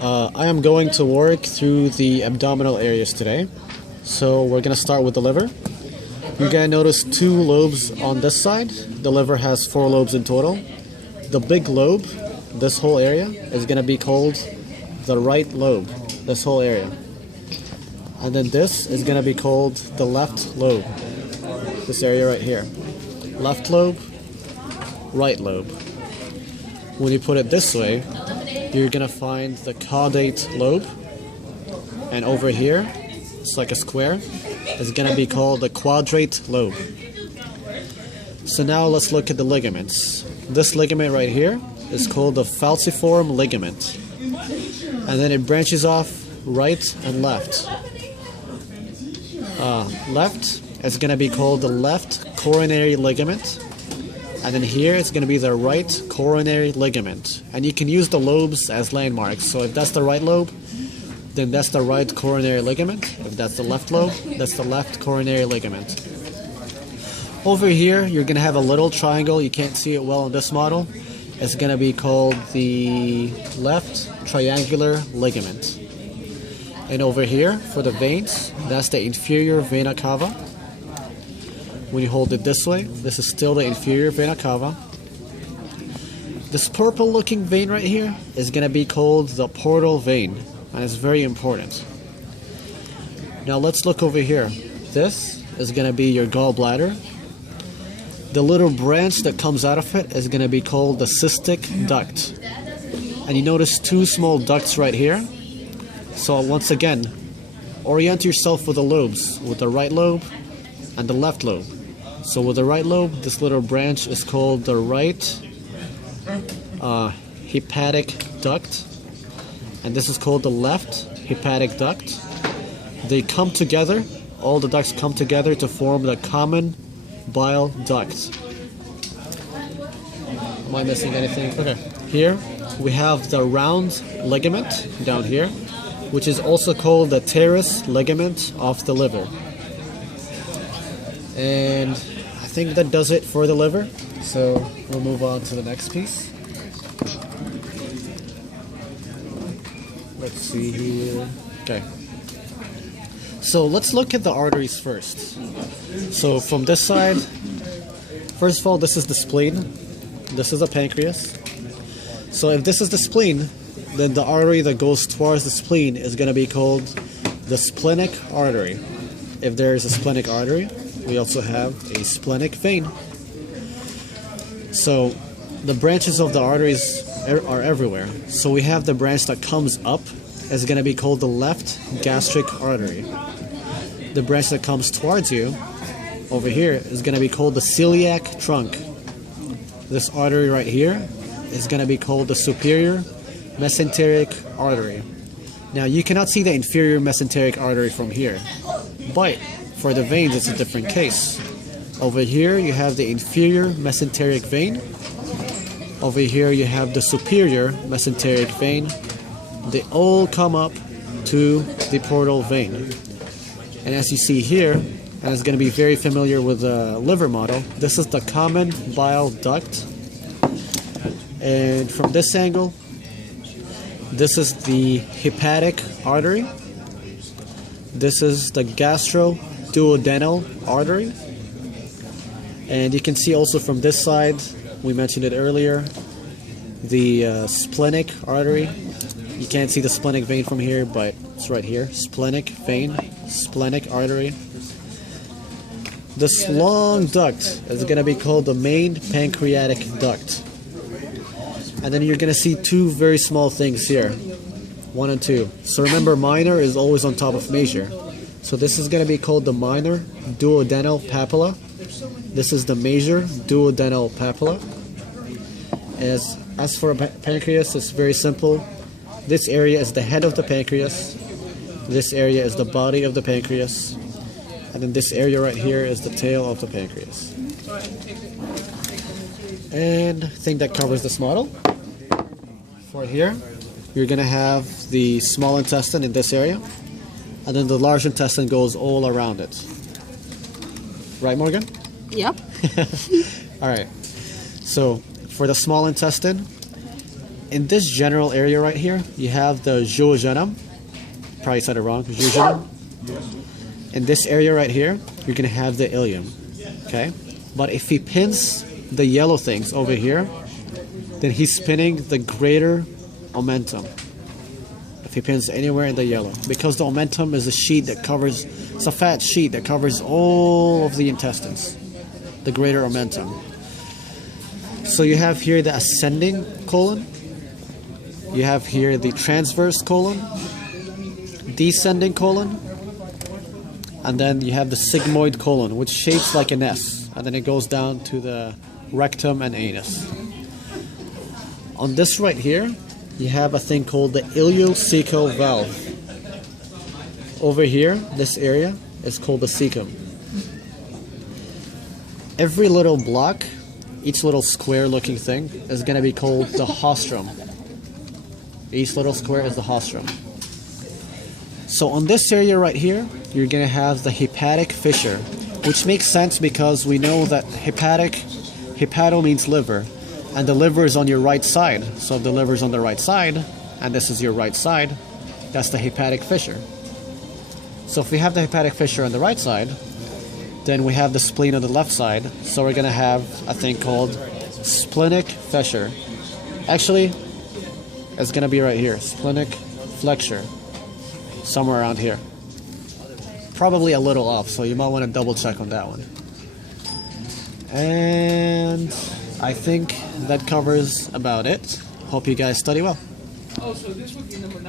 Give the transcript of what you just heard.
I am going to work through the abdominal areas today. So we're going to start with the liver. You're going to notice 2 lobes on this side. The liver has 4 lobes in total. The big lobe, this whole area, is going to be called the right lobe, this whole area. And then this is going to be called the left lobe, this area right here. Left lobe, right lobe. When you put it this way, you're going to find the caudate lobe. And over here, it's like a square, it's going to be called the quadrate lobe. So now let's look at the ligaments. This ligament right here is called the falciform ligament. And then it branches off right and left. Left is going to be called the left coronary ligament. And then here it's going to be the right coronary ligament. And you can use the lobes as landmarks. So if that's the right lobe, then that's the right coronary ligament. If that's the left lobe, that's the left coronary ligament. Over here, you're going to have a little triangle. You can't see it well on this model. It's going to be called the left triangular ligament. And over here, for the veins, that's the inferior vena cava. When you hold it this way, this is still the inferior vena cava. This purple looking vein right here is going to be called the portal vein, and it's very important. Now let's look over here. This is going to be your gall bladder. The little branch that comes out of it is going to be called the cystic duct. And you notice 2 small ducts right here. So once again, orient yourself with the lobes, with the right lobe and the left lobe. So with the right lobe, this little branch is called the right hepatic duct, and this is called the left hepatic duct. They come together, all the ducts come together to form the common bile duct. Am I missing anything? Okay. Here we have the round ligament down here, which is also called the teres ligament of the liver. And I think that does it for the liver. So we'll move on to the next piece. Let's see here. Okay. So let's look at the arteries first. So from this side, first of all, this is the spleen. This is the pancreas. So if this is the spleen, then the artery that goes towards the spleen is going to be called the splenic artery. If there is a splenic artery, we also have a splenic vein. So the branches of the arteries are everywhere. So we have the branch that comes up is going to be called the left gastric artery. The branch that comes towards you over here is going to be called the celiac trunk. This artery right here is going to be called the superior mesenteric artery. Now you cannot see the inferior mesenteric artery from here, but for the veins it's a different case. Over here you have the inferior mesenteric vein. Over here you have the superior mesenteric vein. They all come up to the portal vein. And as you see here, and it's going to be very familiar with the liver model, this is the common bile duct. And from this angle, this is the hepatic artery. This is the gastroduodenal artery. And you can see also from this side, we mentioned it earlier, the splenic artery. You can't see the splenic vein from here, but it's right here. Splenic vein, splenic artery. This long duct is going to be called the main pancreatic duct. And then you're going to see 2 very small things here, 1 and 2. So remember, minor is always on top of major. So this is going to be called the minor duodenal papilla. This is the major duodenal papilla. As for pancreas, it's very simple. This area is the head of the pancreas. This area is the body of the pancreas. And then this area right here is the tail of the pancreas. And I think that covers this model. For here, you're going to have the small intestine in this area. And then the large intestine goes all around it. Right, Morgan? Yep. All right. So for the small intestine, In this general area right here, you have the duodenum. Probably said it wrong. Duodenum. In this area right here, you're going to have the ileum. Okay? But if he pins the yellow things over here, then he's pinning the greater omentum. If he pins anywhere in the yellow. Because the omentum is a sheet that covers, it's a fat sheet that covers all of the intestines. The greater omentum. So you have here the ascending colon. You have here the transverse colon. Descending colon. And then you have the sigmoid colon, which shapes like an S. And then it goes down to the rectum and anus. On this right here, you have a thing called the ileocecal valve. Over here, this area is called the cecum. Every little block, each little square looking thing, is going to be called the haustrum. Each little square is the haustrum. So on this area right here, you're going to have the hepatic fissure, which makes sense because we know that hepato means liver, and the liver is on your right side. So if the liver is on the right side, and this is your right side, that's the hepatic fissure. So if we have the hepatic fissure on the right side, then we have the spleen on the left side, so we're going to have a thing called splenic fissure. Actually, it's going to be right here, splenic flexure, somewhere around here. Probably a little off, so you might want to double check on that one. And I think that covers about it. Hope you guys study well.